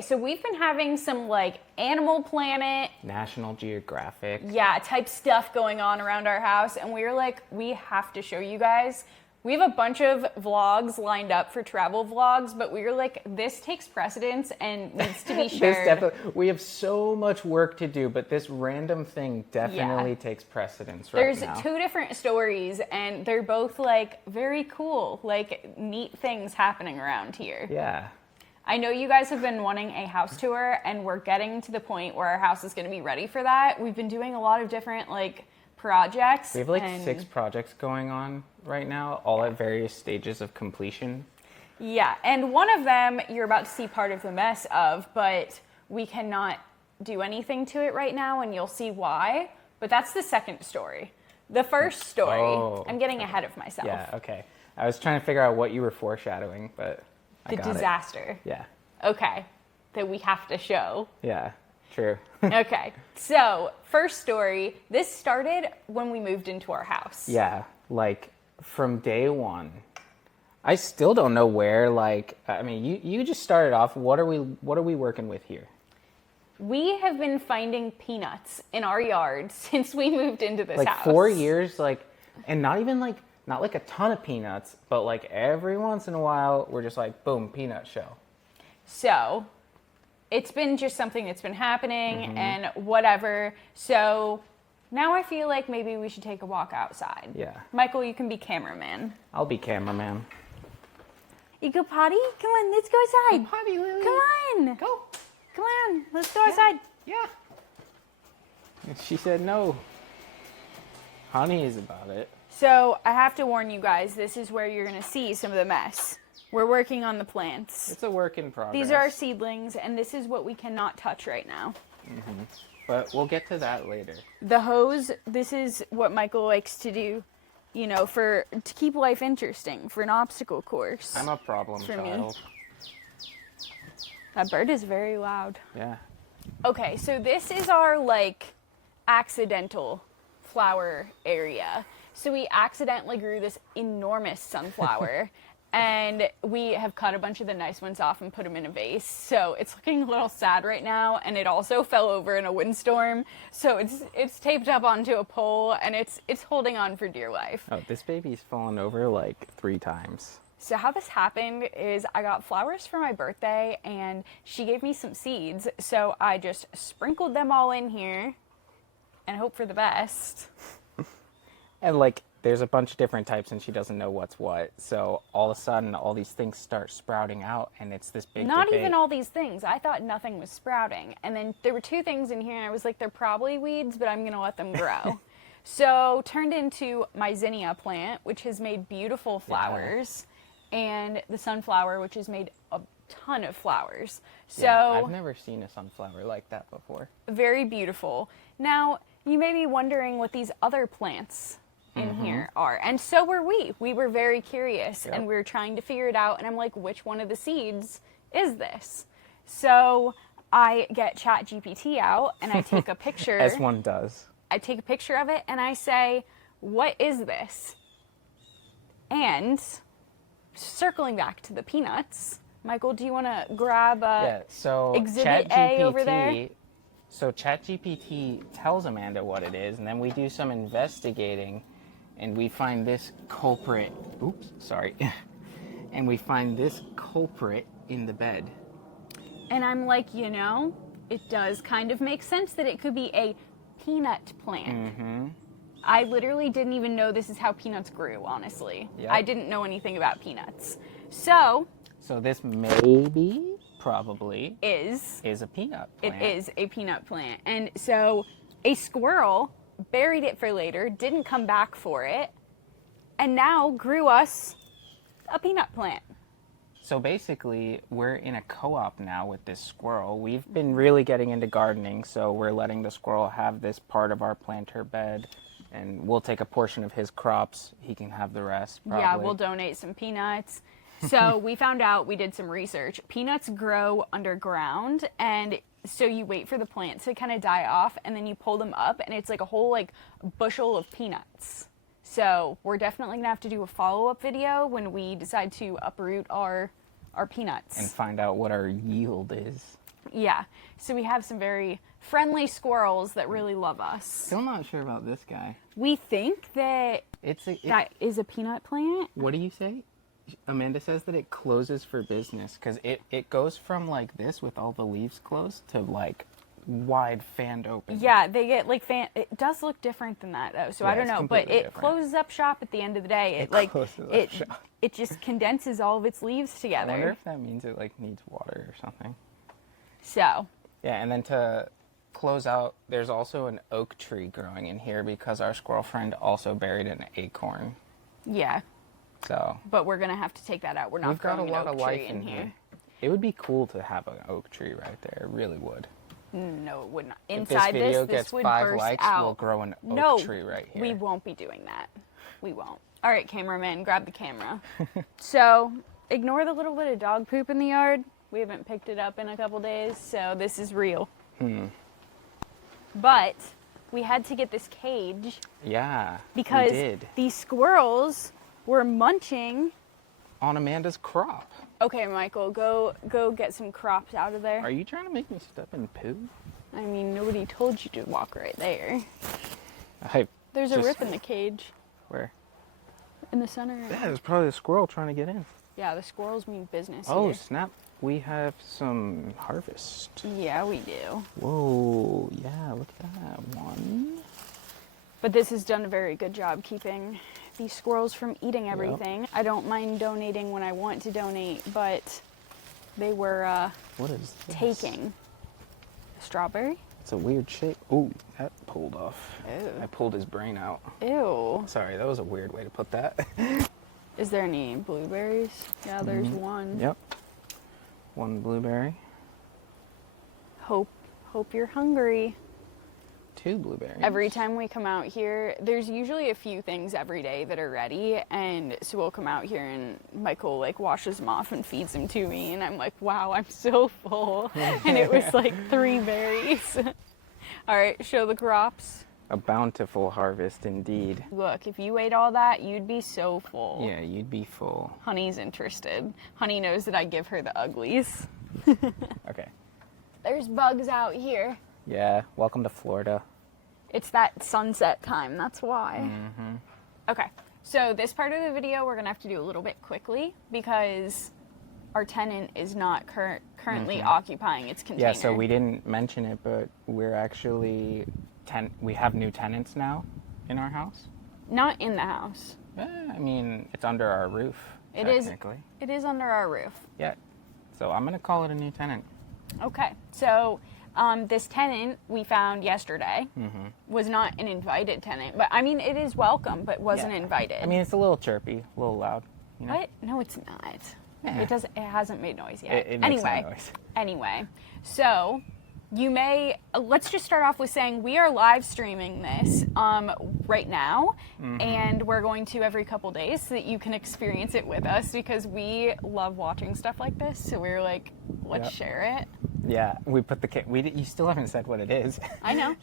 So we've been having some like Animal Planet, National Geographic. yeah, type stuff going on around our house. And we were like, we have to show you guys. We have a bunch of vlogs lined up for travel vlogs, but we were like, this takes precedence and needs to be shared. We have so much work to do, but this random thing definitely takes precedence right There's now. 2 different stories, and they're both like very cool, like neat things happening around here. Yeah. I know you guys have been wanting a house tour, and we're getting to the point where our house is going to be ready for that. We've been doing a lot of different like projects. We have like 6 projects going on right now, all at various stages of completion. Yeah, and one of them you're about to see part of the mess of, but we cannot do anything to it right now, and you'll see why. But that's the second story. The first story, I'm getting ahead of myself. Yeah, okay. I was trying to figure out what you were foreshadowing, but I got disaster. Yeah. Okay, that we have to show. Yeah, true. Okay, so first story, this started when we moved into our house. Yeah, like from day one. I still don't know where, like, I mean, you just started off. What are we working with here? We have been finding peanuts in our yard since we moved into this like house. 4 years, like, and not even like, not like a ton of peanuts, but like every once in a while, we're just like, boom, peanut show. So it's been just something that's been happening and whatever. So now I feel like maybe we should take a walk outside. Yeah. Michael, you can be cameraman. I'll be cameraman. You go potty? Come on, let's go outside. Potty, Lily. Come on. Go. Come on, let's go outside. Yeah. She said no. Honey is about it. So I have to warn you guys, this is where you're going to see some of the mess. We're working on the plants. It's a work in progress. These are our seedlings, and this is what we cannot touch right now. But we'll get to that later. The hose, this is what Michael likes to do, you know, to keep life interesting, for an obstacle course. I'm a problem For me. child. That bird is very loud. Yeah. Okay, so this is our, like, accidental flower area. So we accidentally grew this enormous sunflower, and we have cut a bunch of the nice ones off and put them in a vase. So it's looking a little sad right now, and it also fell over in a windstorm. So it's taped up onto a pole, and it's holding on for dear life. Oh, this baby's fallen over like 3 times. So how this happened is I got flowers for my birthday, and she gave me some seeds. So I just sprinkled them all in here and hope for the best. And like, there's a bunch of different types and she doesn't know what's what. So all of a sudden, all these things start sprouting out and it's this big Not debate. even all these things. I thought nothing was sprouting. And then there were 2 things in here, and I was like, they're probably weeds, but I'm going to let them grow. So turned into my zinnia plant, which has made beautiful flowers, and the sunflower, which has made a ton of flowers. So Yeah, I've never seen a sunflower like that before. very beautiful. Now, you may be wondering what these other plants in here are. And so were we. We were very curious, and we were trying to figure it out. And I'm like, which one of the seeds is this? So I get ChatGPT out, and I take a picture. As one does. I take a picture of it, and I say, what is this? And circling back to the peanuts, Michael, do you want to grab so Exhibit A over there? So ChatGPT tells Amanda what it is, and then we do some investigating, and we find this culprit. Oops, sorry. And we find this culprit in the bed. And I'm like, you know, it does kind of make sense that it could be a peanut plant. I literally didn't even know this is how peanuts grew, honestly. Yep. I didn't know anything about peanuts. So this probably is a peanut plant. It is a peanut plant. And so a squirrel buried it for later, didn't come back for it, and now grew us a peanut plant. So basically, we're in a co-op now with this squirrel. We've been really getting into gardening, so we're letting the squirrel have this part of our planter bed, and we'll take a portion of his crops. He can have the rest, probably. Yeah, we'll donate some peanuts. So we found out, we did some research. Peanuts grow underground, and so you wait for the plant to kind of die off, and then you pull them up, and it's like a whole like bushel of peanuts. So we're definitely gonna have to do a follow-up video when we decide to uproot our peanuts. And find out what our yield is. Yeah. So we have some very friendly squirrels that really love us. Still not sure about this guy. We think that that is a peanut plant. What do you say? Amanda says that it closes for business because it goes from like this with all the leaves closed to like wide fanned open. Yeah, they get like it does look different than that though. So Yeah, I don't it's know, but completely it different. closes up shop at the end of the day. It just condenses all of its leaves I together. wonder if that means it like needs water or something. So Yeah, and then to close out, there's also an oak tree growing in here because our squirrel friend also buried an acorn. yeah, So but we're gonna have to take that out. We're not we've got a growing lot an of oak life tree in here. It would be cool to have an oak tree right there. It really would. No, it would not. If Inside this video this gets would 5 burst likes, out. we'll grow an oak No, tree right here. we won't be doing that. We won't. All right, cameraman, grab the camera. So ignore the little bit of dog poop in the yard. We haven't picked it up in a couple days, so this is real. But we had to get this cage Yeah, because we did. these squirrels were munching. On Amanda's crop. Okay, Michael, go get some crops out of there. Are you trying to make me step in poo? I mean, nobody told you to walk right there. There's a just- rip in the cage Where? in the center. Yeah, there's probably a squirrel trying to get in. Yeah, the squirrels mean business Oh, here. snap. We have some harvest. Yeah, we do. Whoa, yeah, look at that one. But this has done a very good job keeping these squirrels from eating everything. I don't mind donating when I want to donate, but they were What is this? taking a strawberry. It's a weird shape. Ooh, that pulled off. Ew. I pulled his brain out. Ew. Sorry, that was a weird way to put that. Is there any blueberries? Yeah, there's one. Yep. One blueberry. Hope you're hungry. 2 blueberries. Every time we come out here, there's usually a few things every day that are ready, and so we'll come out here and Michael like washes them off and feeds them to me, and I'm like, wow, I'm so full. And it was like 3 berries. All right, show the crops. A bountiful harvest indeed. Look, if you ate all that, you'd be so full. Yeah, you'd be full. Honey's interested. Honey knows that I give her the uglies. Okay. There's bugs out here. Yeah, welcome to Florida. It's that sunset time, that's why. Okay, so this part of the video we're gonna have to do a little bit quickly because our tenant is not currently occupying its container. Yeah, so we didn't mention it, but we're actually we have new tenants now in our house. Not in the house. I mean, it's under our roof. It is. Technically. It is under our roof. Yeah. So I'm gonna call it a new tenant. Okay, so this tenant we found yesterday was not an invited tenant, but I mean it is welcome, but wasn't Yeah. invited. I mean, it's a little chirpy, a little loud. You know? What? No, it's not. Yeah. It doesn't. It hasn't made noise yet. It makes no noise. Anyway, so you may. Let's just start off with saying we are live streaming this right now, and we're going to every couple days so that you can experience it with us because we love watching stuff like this. So we're like, let's Yep. share it. Yeah, we put the you still haven't said what it is. I know.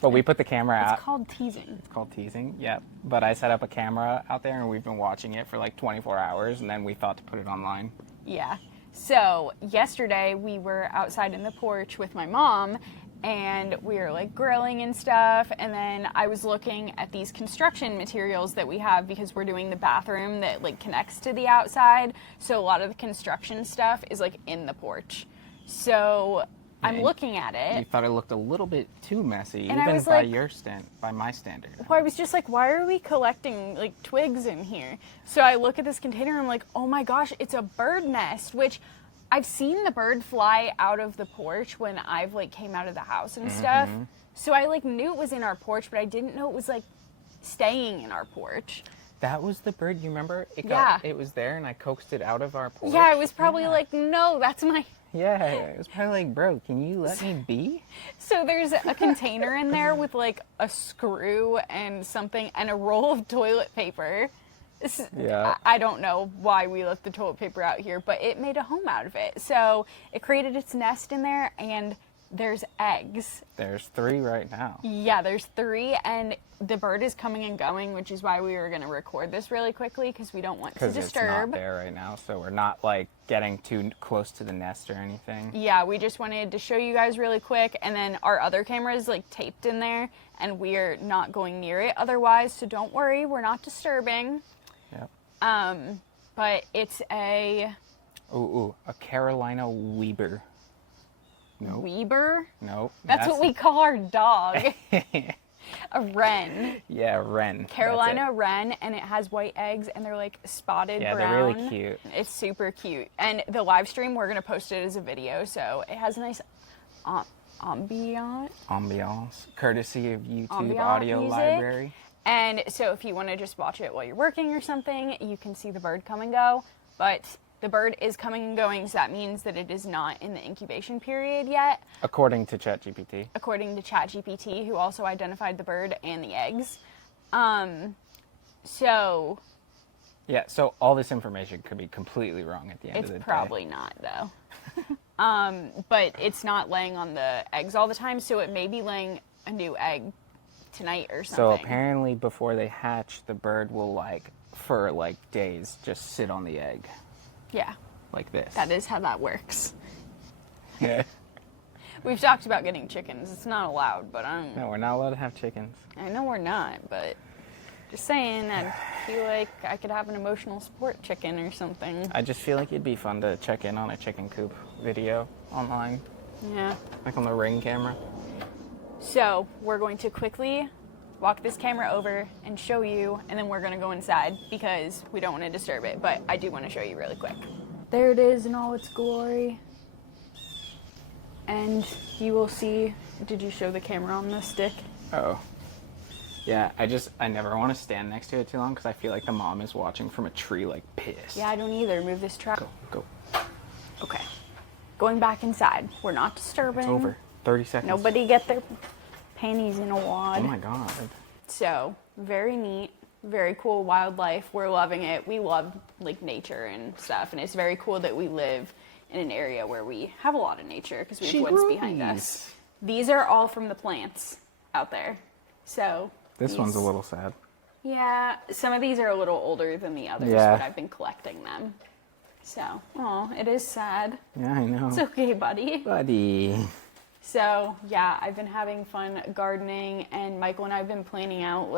But we put the camera out. It's called teasing. It's called teasing. Yeah. But I set up a camera out there and we've been watching it for like 24 hours and then we thought to put it online. Yeah. So yesterday we were outside in the porch with my mom and we were like grilling and stuff, and then I was looking at these construction materials that we have because we're doing the bathroom that like connects to the outside, so a lot of the construction stuff is like in the porch. So I'm looking at You it. thought it looked a little bit too messy, And I even was by like- by my standard. Well, I was just like, why are we collecting like twigs in here? So I look at this container and I'm like, oh my gosh, it's a bird nest, which I've seen the bird fly out of the porch when I've like came out of the house and stuff. So I like knew it was in our porch, but I didn't know it was like staying in our porch. That was the bird, you remember? Yeah. It was there and I coaxed it out of our porch. Yeah, I was probably Yeah. like, no, that's my. Yeah, it was probably like, bro, can you let me be? So there's a container in there with like a screw and something and a roll of toilet paper. Yeah. I don't know why we left the toilet paper out here, but it made a home out of it. So it created its nest in there, and there's eggs. There's 3 right now. Yeah, there's 3, and the bird is coming and going, which is why we were going to record this really quickly because we don't want to Because it's not disturb. there right now, so we're not like getting too close to the nest or anything. Yeah, we just wanted to show you guys really quick, and then our other camera is like taped in there, and we're not going near it otherwise, so don't worry, we're not disturbing. Yep. But it's a Ooh, a Carolina Weber. Nope. Weber. Nope. That's what we call our dog. A Wren. Yeah, Wren. Carolina Wren, and it has white eggs, and they're like spotted brown. Yeah, they're really cute. It's super cute. And the live stream, we're going to post it as a video, so it has a nice Ambiance, courtesy of YouTube Ambient Audio music. Library. And so if you want to just watch it while you're working or something, you can see the bird come and go. But the bird is coming and going, so that means that it is not in the incubation period yet. According to ChatGPT. According to ChatGPT, who also identified the bird and the eggs. So Yeah, so all this information could be completely wrong at the end of the day. it's probably not, though. But it's not laying on the eggs all the time, so it may be laying a new egg tonight or something. So apparently before they hatch, the bird will for days just sit on the egg. Yeah, Like this. that is how that works. Yeah. We've talked about getting chickens. It's not allowed, but No, we're not allowed to have chickens. I know we're not, but just saying, I feel like I could have an emotional support chicken or something. I just feel like it'd be fun to check in on a chicken coop video online. Yeah. Like on the Ring camera. So we're going to quickly walk this camera over and show you, and then we're going to go inside because we don't want to disturb it, but I do want to show you really quick. There it is in all its glory. And you will see, did you show the camera on the stick? Oh. Yeah, I never want to stand next to it too long because I feel like the mom is watching from a tree pissed. Yeah, I don't either. Move this truck. Go. Okay. Going back inside. We're not disturbing. It's over. 30 seconds. Nobody get their panties in a wad. Oh my god. So, very neat, very cool wildlife. We're loving it. We love nature and stuff, and it's very cool that we live in an area where we have a lot of nature because we have woods behind us. These are all from the plants out there. So, This one's a little sad. yeah, some of these are a little older than the others, Yeah. but I've been collecting them. So, it is sad. Yeah, I know. It's okay, buddy. Buddy. So, yeah, I've been having fun gardening, and Michael and I have been planning out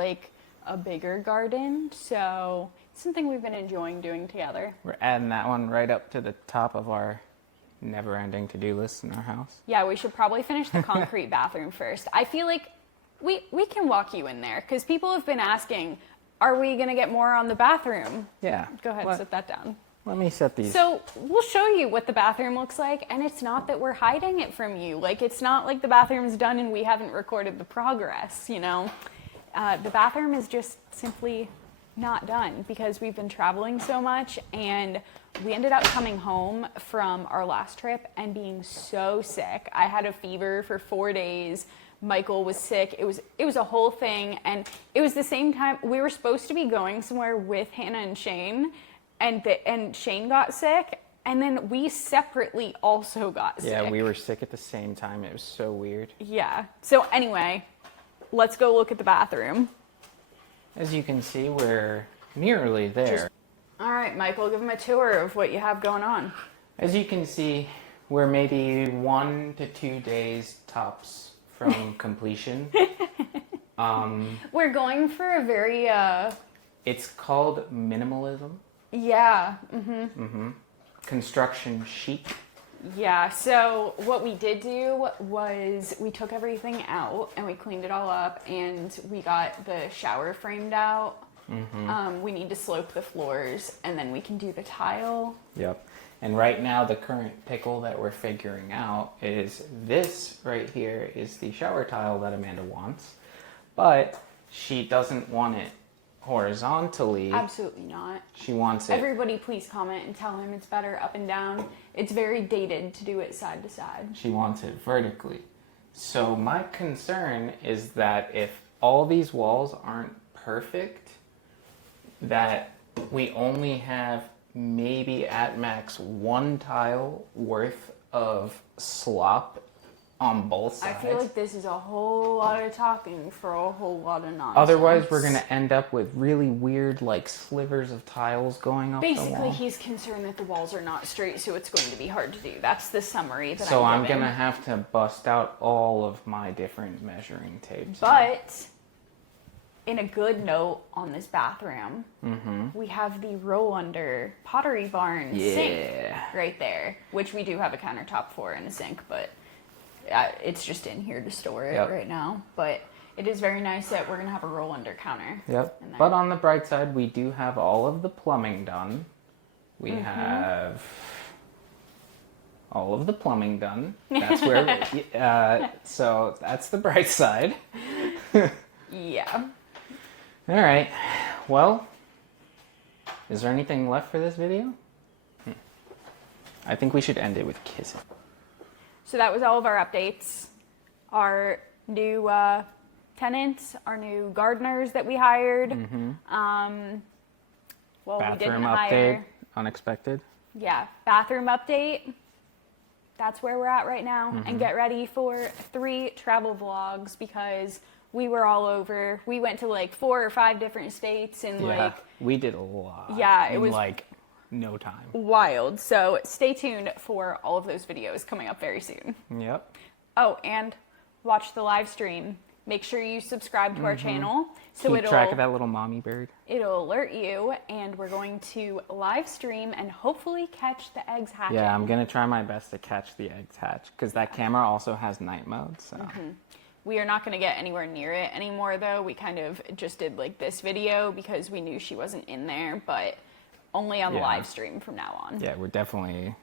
a bigger garden. So, it's something we've been enjoying doing together. We're adding that one right up to the top of our never-ending to-do list in our house. Yeah, we should probably finish the concrete bathroom first. I feel like we can walk you in there because people have been asking, are we going to get more on the bathroom? Yeah. Go ahead, set that down. Let me set these. So we'll show you what the bathroom looks like, and it's not that we're hiding it from you. It's not like the bathroom's done and we haven't recorded the progress, The bathroom is just simply not done because we've been traveling so much, and we ended up coming home from our last trip and being so sick. I had a fever for 4 days. Michael was sick. It was a whole thing, and it was the same time we were supposed to be going somewhere with Hannah and Shane. And Shane got sick, and then we separately also got sick. Yeah, we were sick at the same time. It was so weird. Yeah. So anyway, let's go look at the bathroom. As you can see, we're nearly there. All right, Michael, give him a tour of what you have going on. As you can see, we're maybe 1 to 2 days tops from completion. We're going for a very, It's called minimalism. yeah. Construction chic. Yeah, so what we did do was we took everything out and we cleaned it all up, and we got the shower framed out. We need to slope the floors, and then we can do the tile. Yep. And right now, the current pickle that we're figuring out is this right here is the shower tile that Amanda wants, but she doesn't want it horizontally. Absolutely not. She wants it. Everybody please comment and tell him it's better up and down. It's very dated to do it side to side. She wants it vertically. So my concern is that if all these walls aren't perfect, that we only have maybe at max 1 tile worth of slop on both I sides. feel like this is a whole lot of talking for a whole lot of nonsense. Otherwise, we're going to end up with really weird, like, slivers of tiles going up the Basically, wall. he's concerned that the walls are not straight, so it's going to be hard to do. That's the summary that So I'm given. going to have to bust out all of my different measuring tapes. But, in a good note on this bathroom, we have the roll-under Pottery Barn sink right there, which we do have a countertop for and a sink, but it's just in here to store it right now. But it is very nice that we're going to have a roll-under counter. Yep. But on the bright side, we do have all of the plumbing done. We have all of the plumbing done. That's where, so that's the bright side. Yeah. All right. Well, is there anything left for this video? I think we should end it with kissing. So that was all of our updates. Our new tenants, our new gardeners that we hired. Bathroom We didn't update, hire. unexpected. Yeah, bathroom update. That's where we're at right now. And get ready for 3 travel vlogs because we were all over. We went to like 4 or 5 different states and like we did a lot. Yeah, it in was like no time. wild. So stay tuned for all of those videos coming up very soon. Yep. Oh, and watch the live stream. Make sure you subscribe to our channel so Keep track of that little mommy bird. it'll alert you, and we're going to live stream and hopefully catch the eggs hatching. Yeah, I'm gonna try my best to catch the eggs hatch because that camera also has night mode. So We are not going to get anywhere near it anymore, though. We kind of just did like this video because we knew she wasn't in there, but only on the live stream from now on. yeah, we're definitely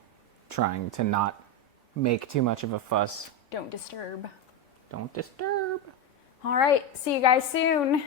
trying to not make too much of a fuss. Don't disturb. Don't disturb. All right, see you guys soon.